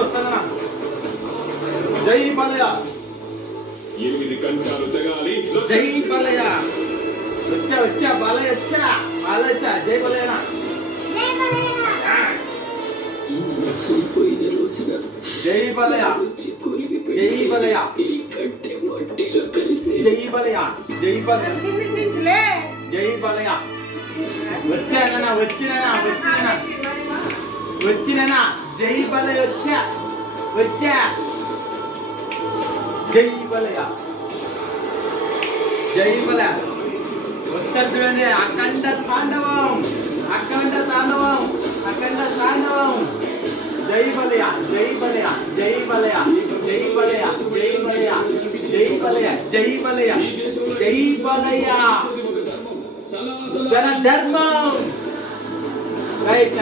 వస్తానా జై బాలయ్య 8 గంటలు తెగాలి జై బాలయ్య వచ్చా బాలయ్య వచ్చా జై బాలయ్య సరిపోయిన రోజున జై బాలయ్య జై బాలయ్య కంటే మట్టిలో కలిసి జై బాలయ్య జై బాలయ్య వచ్చినా జై బాలయ్య వచ్చా జై బాలయ్య వస్తారు చూడండి అఖండ తాండవం జై బాలయ్య జన ధర్మం రైట్